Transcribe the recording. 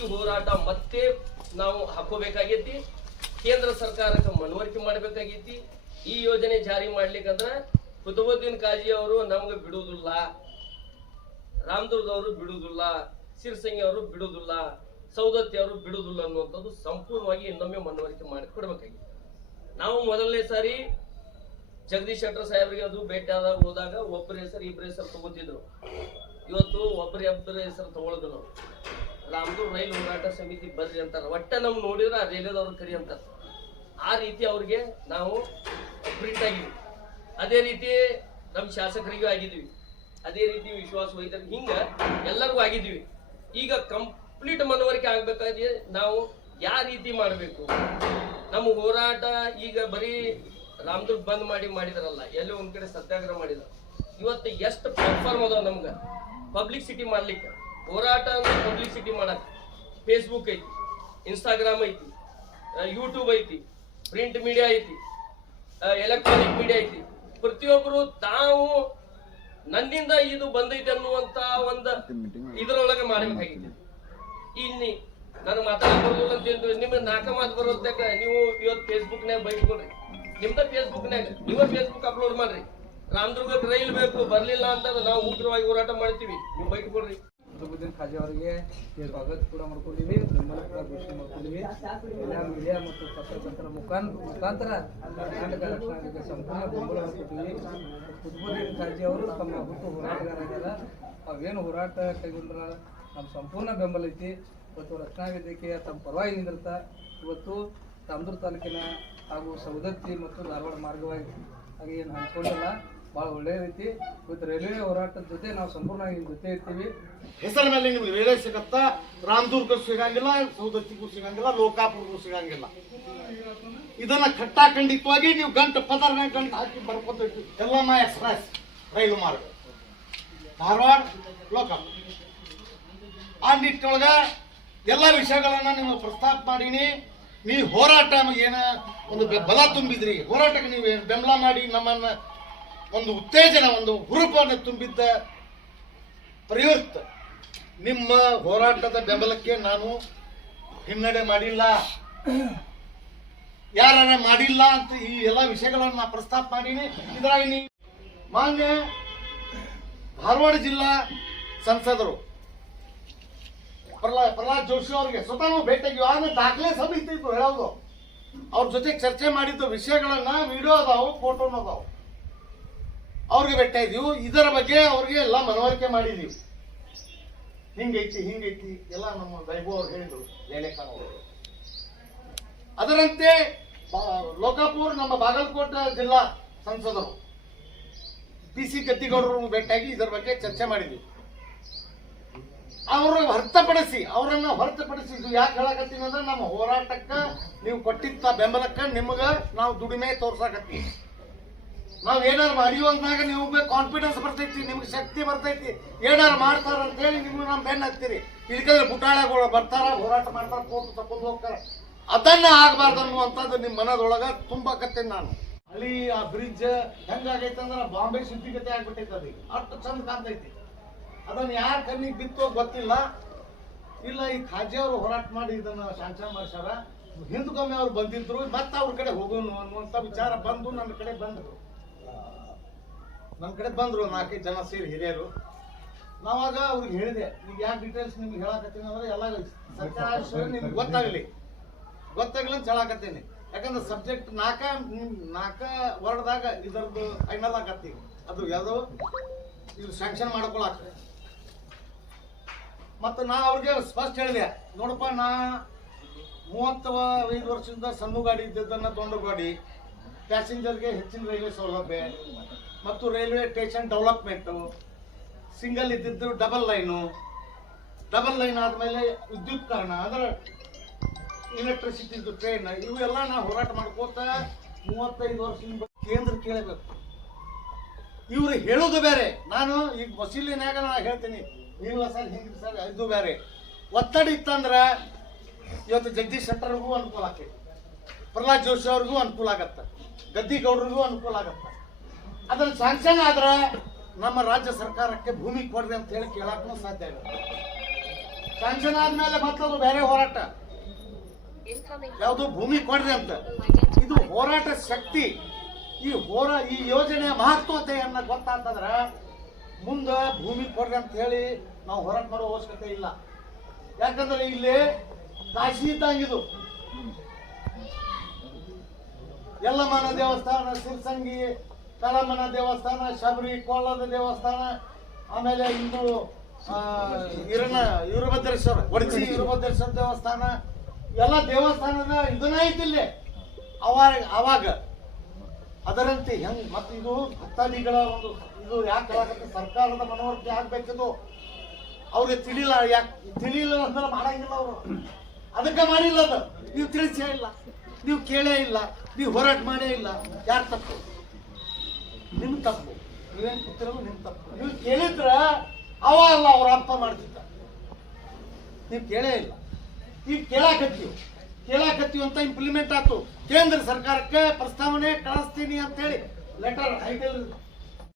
ಈ ಹೋರಾಟ ಮತ್ತೆ ನಾವು ಹಾಕೋಬೇಕಾಗೈತಿ. ಕೇಂದ್ರ ಸರ್ಕಾರಕ್ಕೆ ಮನವರಿಕೆ ಮಾಡಬೇಕಾಗೈತಿ. ಈ ಯೋಜನೆ ಜಾರಿ ಮಾಡ್ಲಿಕ್ಕಂದ್ರ ಕುತುಬುದ್ದೀನ್ ಕಾಜಿ ಅವರು ನಮ್ಗೆ ಬಿಡುವುದಿಲ್ಲ. ರಾಮದುರ್ಗ ಅವರು ಬಿಡುವುದಿಲ್ಲ. ಸಿರ್ಸಂಗಿ ಅವರು ಬಿಡುವುದಿಲ್ಲ. ಸೌದತ್ತಿ ಅವರು ಬಿಡುವುದಿಲ್ಲ ಅನ್ನುವಂಥದ್ದು ಸಂಪೂರ್ಣವಾಗಿ ಇನ್ನೊಮ್ಮೆ ಮನವರಿಕೆ ಮಾಡಿ ನಾವು ಮೊದಲನೇ ಸಾರಿ ಜಗದೀಶ್ ಶೆಟ್ಟರ್ ಸಾಹೇಬರಿಗೆ ಅದು ಭೇಟಿ ಆದಾಗ ಹೋದಾಗ ಒಬ್ಬರ ಹೆಸರು ಇಬ್ಬರ ಹೆಸರು ತಗೋತಿದ್ರು. ಇವತ್ತು ಒಬ್ಬರ ಹೆಸರು ತಗೊಳ್ಳೋದು ನಾವು ರಾಮದೂರ್ ರೈಲು ಹೋರಾಟ ಸಮಿತಿ ಬರ್ರಿ ಅಂತಾರೆ. ಒಟ್ಟ ನಾವು ನೋಡಿದ್ರೆ ಆ ರೈಲ್ವೆದವ್ರು ಕರಿ ಅಂತಾರ. ಆ ರೀತಿ ಅವ್ರಿಗೆ ನಾವು ಪ್ರಿಂಟ್ ಆಗಿದ್ವಿ. ಅದೇ ರೀತಿ ನಮ್ಮ ಶಾಸಕರಿಗೂ ಆಗಿದ್ವಿ. ಅದೇ ರೀತಿ ವಿಶ್ವಾಸ ವೈದ್ಯರು ಹಿಂಗ ಎಲ್ಲರಿಗೂ ಆಗಿದ್ವಿ. ಈಗ ಕಂಪ್ಲೀಟ್ ಮನವರಿಕೆ ಆಗ್ಬೇಕಾದ್ರೆ ನಾವು ಯಾವ ರೀತಿ ಮಾಡಬೇಕು? ನಮ್ಮ ಹೋರಾಟ ಈಗ ಬರೀ ರಾಮದುರ್ಗ್ ಬಂದ್ ಮಾಡಿ ಮಾಡಿದಾರಲ್ಲ, ಎಲ್ಲೋ ಒಂದ್ ಕಡೆ ಸತ್ಯಾಗ್ರಹ ಮಾಡಿದ್ರು. ಇವತ್ತು ಎಷ್ಟು ಪ್ಲಾಟ್ಫಾರ್ಮ್ ಅದಾವ ನಮ್ಗೆ? ಪಬ್ಲಿಕ್ ಸಿಟಿ ಮಾಡ್ಲಿಕ್ಕೆ. ಹೋರಾಟ ಅಂದ್ರೆ ಪಬ್ಲಿಸಿಟಿ ಮಾಡಕ್. ಫೇಸ್ಬುಕ್ ಐತಿ ಇನ್ಸ್ಟಾಗ್ರಾಮ್ ಐತಿ ಯೂಟ್ಯೂಬ್ ಐತಿ ಪ್ರಿಂಟ್ ಮೀಡಿಯಾ ಐತಿ ಎಲೆಕ್ಟ್ರಾನಿಕ್ ಮೀಡಿಯಾ ಐತಿ. ಪ್ರತಿಯೊಬ್ಬರು ತಾವು ನನ್ನಿಂದ ಇದು ಬಂದೈತೆ ಅನ್ನುವಂತ ಒಂದು ಇದ್ರೊಳಗೆ ಮಾಡಬೇಕಾಗಿದೆ ಇಲ್ಲಿ ನಾನು ಮಾತಾಡಬಾರ್ದು ಅಂತ ಹೇಳಿದ್ರು ನಿಮ್ಗೆ ನಾಲ್ಕ ಮಾತು ಬರುತ್ತೆ ನೀವು ಇವತ್ತು ಫೇಸ್ಬುಕ್ನ್ಯಾಗ ಬೈಸ್ಕೊಡ್ರಿ ನಿಮ್ದ ಫೇಸ್ಬುಕ್ನ್ಯಾಗ ನೀವ ಫೇಸ್ಬುಕ್ ಅಪ್ಲೋಡ್ ಮಾಡ್ರಿ. ರಾಮದುರ್ಗಕ್ಕೆ ರೈಲ್ ಬೇಕು, ಬರ್ಲಿಲ್ಲ ಅಂತ ನಾವು ಉಗ್ರವಾಗಿ ಹೋರಾಟ ಮಾಡ್ತೀವಿ. ನೀವು ಬೈಟ್ಕೊಡ್ರಿ ಕುತುಬುದ್ದೀನ್ ಖಾಜಿ ಅವರಿಗೆ ಸ್ವಾಗತ ಕೂಡ ಮಾಡ್ಕೊಂಡಿವಿ ಬೆಂಬಲ ಕೂಡ ಘೋಷಣೆ ಮಾಡ್ಕೊಂಡಿವಿ. ಎಲ್ಲ ಮೀಡಿಯಾ ಮತ್ತು ಪತ್ರಕರ್ತರ ಮುಖಾನ್, ಮುಖಾಂತರ ಕರ್ನಾಟಕ ರಕ್ಷಣಾ ಸಂಪೂರ್ಣ ಬೆಂಬಲ ಕೊಟ್ಟಿವಿ ಕುತುಬುದ್ದೀನ್ ಖಾಜಿ ಅವರು ತಮ್ಮ ಹುಟ್ಟು ಹೋರಾಟಗಾರರಾಗ್ಯಾರ ಅವೇನು ಹೋರಾಟ ಕೈಗೊಂಡ್ರ ನಮ್ಮ ಸಂಪೂರ್ಣ ಬೆಂಬಲ ಐತಿ. ಇವತ್ತು ರಕ್ಷಣಾ ವೇದಿಕೆಯ ತಮ್ಮ ಪರವಾಗಿ ನಿಂದಿರ್ತ. ಇವತ್ತು ತಾಮದೂರು ತಾಲೂಕಿನ ಹಾಗೂ ಸೌದತ್ತಿ ಮತ್ತು ಧಾರವಾಡ ಮಾರ್ಗವಾಗಿ ಹಾಗೆ ಏನು ಹಂಚ್ಕೊಂಡಿಲ್ಲ. ಭಾಳ ಒಳ್ಳೆಯದೈತಿ ಇವತ್ತು ರೈಲ್ವೆ ಹೋರಾಟದ ಜೊತೆ ನಾವು ಸಂಪೂರ್ಣವಾಗಿ ಜೊತೆ ಇರ್ತೀವಿ. ಹೆಸರ ಮೇಲೆ ನಿಮ್ಗೆ ರೇಳೆ ಸಿಗತ್ತಾ? ರಾಮದುರ್ಗ ಸಿಗಂಗಿಲ್ಲ, ಸೌದತ್ತಿಗೂ ಸಿಗಂಗಿಲ್ಲ ಲೋಕಾಪುರಗೂ ಸಿಗಂಗಿಲ್ಲ. ಇದನ್ನ ಖಂಡಿತವಾಗಿ ನೀವು ಗಂಟು ಪದರ ಗಂಟು ಹಾಕಿ ಬರ್ಕೋತೈತಿ ಎಲ್ಲಮ್ಮ ಎಕ್ಸ್ಪ್ರೆಸ್ ರೈಲು ಮಾರ್ಗ. ಧಾರವಾಡ ಲೋಕಾಪುರ ಆ ನಿಟ್ಟಿನೊಳಗ ಎಲ್ಲ ವಿಷಯಗಳನ್ನ ನೀವು ಪ್ರಸ್ತಾಪ ಮಾಡೀನಿ. ನೀವು ಹೋರಾಟ ಏನ ಒಂದು ಬಲ ತುಂಬಿದ್ರಿ. ಹೋರಾಟಕ್ಕೆ ನೀವು ಬೆಂಬಲ ಮಾಡಿ ನಮ್ಮನ್ನ ಒಂದು ಉತ್ತೇಜನ, ಒಂದು ಹುರುಪನ್ನು ತುಂಬಿದ್ದ ಪ್ರಯುಕ್ತ ನಿಮ್ಮ ಹೋರಾಟದ ಬೆಂಬಲಕ್ಕೆ ನಾನು ಹಿನ್ನಡೆ ಮಾಡಿಲ್ಲ. ಯಾರ ಮಾಡಿಲ್ಲ ಅಂತ ಈ ಎಲ್ಲ ವಿಷಯಗಳನ್ನು ನಾ ಪ್ರಸ್ತಾಪ ಮಾಡೀನಿ. ಇದರಾಗಿ ಮಾನ್ಯ ಧಾರವಾಡ ಜಿಲ್ಲಾ ಸಂಸದರು ಪ್ರಹ್ಲಾದ್ ಪ್ರಹ್ಲಾದ್ ಜೋಶಿ ಅವರಿಗೆ ಸ್ವತಃ ಭೇಟಿಯಾಗಿ ಆಮೇಲೆ ದಾಖಲೆ ಸಭೆ ಇತ್ತು ಹೇಳೋದು. ಅವ್ರ ಜೊತೆ ಚರ್ಚೆ ಮಾಡಿದ್ದು ವಿಷಯಗಳನ್ನ ವಿಡಿಯೋ ಅದಾವು, ಫೋಟೋನು ಅದಾವು. ಅವ್ರಿಗೆ ಬೆಟ್ಟ ಇದೀವಿ ಇದರ ಬಗ್ಗೆ ಅವ್ರಿಗೆ ಎಲ್ಲ ಮನವರಿಕೆ ಮಾಡಿದೀವಿ. ಹಿಂಗೈತಿ ಹಿಂಗೈತಿ, ಎಲ್ಲ ನಮ್ಮ ವೈಭವ್ ಅವ್ರು ಹೇಳಿದ್ರು ಅವರು. ಅದರಂತೆ ಲೋಕಾಪುರ್ ನಮ್ಮ ಬಾಗಲಕೋಟೆ ಜಿಲ್ಲಾ ಸಂಸದರು, ಪಿ ಸಿ ಗದ್ದಿಗೌಡರು ಭೇಟಿಯಾಗಿ ಇದರ ಬಗ್ಗೆ ಚರ್ಚೆ ಮಾಡಿದ್ವಿ. ಅವರು ಹೊರತುಪಡಿಸಿ, ಅವರನ್ನ ಹೊರತುಪಡಿಸಿ ಇದು ಯಾಕೆ ಹೇಳಕತ್ತೀನಿ ಅಂದ್ರೆ ನಮ್ಮ ಹೋರಾಟಕ್ಕ ನೀವು ಕೊಟ್ಟಿದ್ದ ಬೆಂಬಲಕ್ಕ ನಿಮ್ಗೆ ನಾವು ದುಡಿಮೆ ತೋರ್ಸಾಕತ್ತೀವಿ. ನಾವ್ ಏನಾರು ಮಾಡಿವ ನೀವು ನಿಮ್ಗೆ ಕಾನ್ಫಿಡೆನ್ಸ್ ಬರ್ತೈತಿ, ನಿಮ್ಗೆ ಶಕ್ತಿ ಬರ್ತೈತಿ ಏನಾರು ಮಾಡ್ತಾರ ಅಂತ ಹೇಳಿ ನಿಮ್ಗೆ ನಾವು ಬೆನ್ನ ಹಾಕ್ತೀರಿ ಇದಕ್ಕೆ ಬುಟಾಳಗಳು ಬರ್ತಾರ, ಹೋರಾಟ ಮಾಡ್ತಾರ ಕೋರ್ಟ್ ತಕೊಂಡ್ ಹೋಗ್ತಾರ. ಅದನ್ನ ಆಗ್ಬಾರ್ದು ಅನ್ನುವಂಥದ್ದು ನಿಮ್ಮ ಮನದೊಳಗ ತುಂಬಾಕತ್ತೀನಿ ನಾನು. ಅಲ್ಲಿ ಆ ಬ್ರಿಡ್ಜ್ ಹೆಂಗಾಗೈತೆ ಅಂದ್ರೆ ಬಾಂಬೆ ಸುದ್ದಿಗತೆ ಆಗ್ಬಿಟ್ಟೈತೆ ಅದು ಅಷ್ಟು ಚಂದ ಕಾಣ್ತೈತಿ. ಅದನ್ನ ಯಾರ ಕಣ್ಣಿಗೆ ಬಿತ್ತೋ ಗೊತ್ತಿಲ್ಲ. ಇಲ್ಲ, ಈ ಖಾಜಿ ಅವರು ಹೋರಾಟ ಮಾಡಿ ಇದನ್ನ ಶಾಂಕ್ಷನ್ ಮಾಡ್ಸ್ಯಾರ. ಹಿಂದ್ಕೊಮ್ಮೆ ಅವ್ರು ಬಂದಿದ್ರು, ಮತ್ತೆ ಅವ್ರ ಕಡೆ ಹೋಗೋನು ಅನ್ನುವಂತ ವಿಚಾರ ಬಂದು ನನ್ನ ಕಡೆ ಬಂದ್ರು ನನ್ನ ಕಡೆ ಬಂದರು ನಾಲ್ಕೈದು ಜನ ಸೇರಿ ಹಿರಿಯರು. ನಾವಾಗ ಅವ್ರಿಗೆ ಹೇಳಿದೆ ಈಗ ಯಾಕೆ ಡೀಟೇಲ್ಸ್ ನಿಮ್ಗೆ ಹೇಳಕತ್ತೀನಿ ಅಂದ್ರೆ ಎಲ್ಲ ಸರ್ಕಾರ ನಿಮ್ಗೆ ಗೊತ್ತಾಗಲಿ. ಗೊತ್ತಾಗಲಿ ಅಂತ ಹೇಳಕತ್ತೀನಿ. ಯಾಕಂದ್ರೆ ಸಬ್ಜೆಕ್ಟ್ ನಾಲ್ಕ ನಾಲ್ಕ ವರ್ಡ್ದಾಗ ಇದರದ್ದು ಫೈನಲ್ ಆಗತ್ತಿ ಅದು ಯಾವುದು? ಇದು ಸ್ಯಾಂಕ್ಷನ್ ಮಾಡ್ಕೊಳಕ. ಮತ್ತು ನಾ ಅವ್ರಿಗೆ ಸ್ಪಷ್ಟ ಹೇಳಿದೆ ನೋಡಪ್ಪ ನಾ ಮೂವತ್ತ ಐದು ವರ್ಷದಿಂದ ಸಣ್ಣ ಗಾಡಿ ಇದ್ದದನ್ನ ದೊಡ್ಡ ಗಾಡಿ. ಪ್ಯಾಸೆಂಜರ್ಗೆ ಹೆಚ್ಚಿನ ರೈಲ್ವೆ ಸೌಲಭ್ಯ, ಮತ್ತು ರೈಲ್ವೆ ಸ್ಟೇಷನ್ ಡೆವಲಪ್ಮೆಂಟು ಸಿಂಗಲ್ ಇದ್ದಿದ್ದು ಡಬಲ್ ಲೈನು ಡಬಲ್ ಲೈನ್ ಆದಮೇಲೆ ವಿದ್ಯುತ್ಕರಣ, ಅಂದ್ರೆ ಇಲೆಕ್ಟ್ರಿಸಿಟಿದು ಟ್ರೈನ್ ಇವೆಲ್ಲ ನಾವು ಹೋರಾಟ ಮಾಡ್ಕೋತ ಮೂವತ್ತೈದು ವರ್ಷದಿಂದ ಕೇಂದ್ರ ಕೇಳಬೇಕು. ಇವರು ಹೇಳೋದು ಬೇರೆ. ನಾನು ಈಗ ವಸೀಲಿನಾಗ ನಾನು ಹೇಳ್ತೀನಿ, ಇಲ್ಲ ಸರ್ ಹಿಂಗೆ ಸರ್, ಇದು ಬೇರೆ. ಒತ್ತಡ ಇತ್ತಂದ್ರೆ ಇವತ್ತು ಜಗದೀಶ್ ಶೆಟ್ಟರ್ಗೂ ಅನುಕೂಲ ಆಕೈತಿ. ಪ್ರಹ್ಲಾದ್ ಜೋಶಿ ಅವ್ರಿಗೂ ಅನುಕೂಲ ಆಗತ್ತ. ಗದ್ದಿಗೌಡರಿಗೂ ಅನುಕೂಲ ಆಗತ್ತೆ. ಅದನ್ನ ಸ್ಯಾಂಕ್ಷನ್ ಆದ್ರೆ ನಮ್ಮ ರಾಜ್ಯ ಸರ್ಕಾರಕ್ಕೆ ಭೂಮಿ ಕೊಡ್ರಿ ಅಂತ ಹೇಳಿ ಕೇಳಕ್ಕೂ ಸಾಧ್ಯ ಇಲ್ಲ. ಸ್ಯಾಂಕ್ಷನ್ ಆದ್ಮೇಲೆ ಮತ್ತದು ಬೇರೆ ಹೋರಾಟ. ಯಾವುದು ಭೂಮಿ ಕೊಡ್ರಿ ಅಂತ. ಇದು ಹೋರಾಟ ಶಕ್ತಿ. ಈ ಹೋರಾ, ಈ ಯೋಜನೆಯ ಮಹತ್ವತೆಯನ್ನ ಅಂತಂದ್ರೆ ಮುಂದೆ ಭೂಮಿ ಕೊಡ್ರಿ ಅಂತ ಹೇಳಿ ನಾವು ಹೋರಾಟ ಮಾಡೋ ಅವಶ್ಯಕತೆ ಇಲ್ಲ. ಯಾಕಂದ್ರೆ ಇಲ್ಲಿ ಕಾಶಿ ಇದ್ದಂಗಿದು. ಯಲ್ಲಮ್ಮನ ದೇವಸ್ಥಾನ ಸಿರ್ಸಂಗಿ ಕಳಮ್ಮನ ದೇವಸ್ಥಾನ ಶಬರಿ ಕೋಲದ ದೇವಸ್ಥಾನ ಆಮೇಲೆ ಇಂದು ಇರಣ ವೀರಭದ್ರೇಶ್ವರ ಒಡಚಿ ವೀರಭದ್ರೇಶ್ವರ ದೇವಸ್ಥಾನ. ಎಲ್ಲ ದೇವಸ್ಥಾನದ ಇದನ್ನ ಐತಿಲ್ಲೇ ಅವಾಗ ಅವಾಗ. ಅದರಂತೆ ಹೆಂಗ್ ಮತ್ತೆ ಇದು ಭಕ್ತಾದಿಗಳ ಒಂದು ಇದು ಯಾಕೆ ಸರ್ಕಾರದ ಮನವರಿಕೆ ಆಗ್ಬೇಕಿದು ಅವ್ರಿಗೆ ತಿಳಿಲ್ಲ ಯಾಕೆ ತಿಳಿಲ್ಲ ಅಂದ್ರೆ ಮಾಡಂಗಿಲ್ಲ ಅವರು. ಅದಕ್ಕೆ ಮಾಡಿಲ್ಲ ಅದು. ನೀವು ತಿಳಿಸೇ ಇಲ್ಲ. ನೀವು ಕೇಳೇ ಇಲ್ಲ. ನೀವು ಹೋರಾಟ ಮಾಡೇ ಇಲ್ಲ. ಯಾರು ತಪ್ಪು? ನಿಮ್ ತಪ್ಪು. ನೀವೇನ್ ಕೂತಿರಲ್ಲ ನಿಮ್ ತಪ್ಪು. ನೀವು ಕೇಳಿದ್ರ ಅವ ಅಲ್ಲ, ಅವ್ರ ಅಪ್ಪ ಮಾಡ್ತಿದ್ದ ನೀವು ಕೇಳೇ ಇಲ್ಲ. ಈಗ ಕೇಳಾಕತ್ತೀವಿ. ಕೇಳಾಕತ್ತೀವಿ ಅಂತ ಇಂಪ್ಲಿಮೆಂಟ್ ಆಯ್ತು. ಕೇಂದ್ರ ಸರ್ಕಾರಕ್ಕೆ ಪ್ರಸ್ತಾವನೆ ಕಳಿಸ್ತೀನಿ ಅಂತ ಹೇಳಿ ಲೆಟರ್ ಐಟಲ್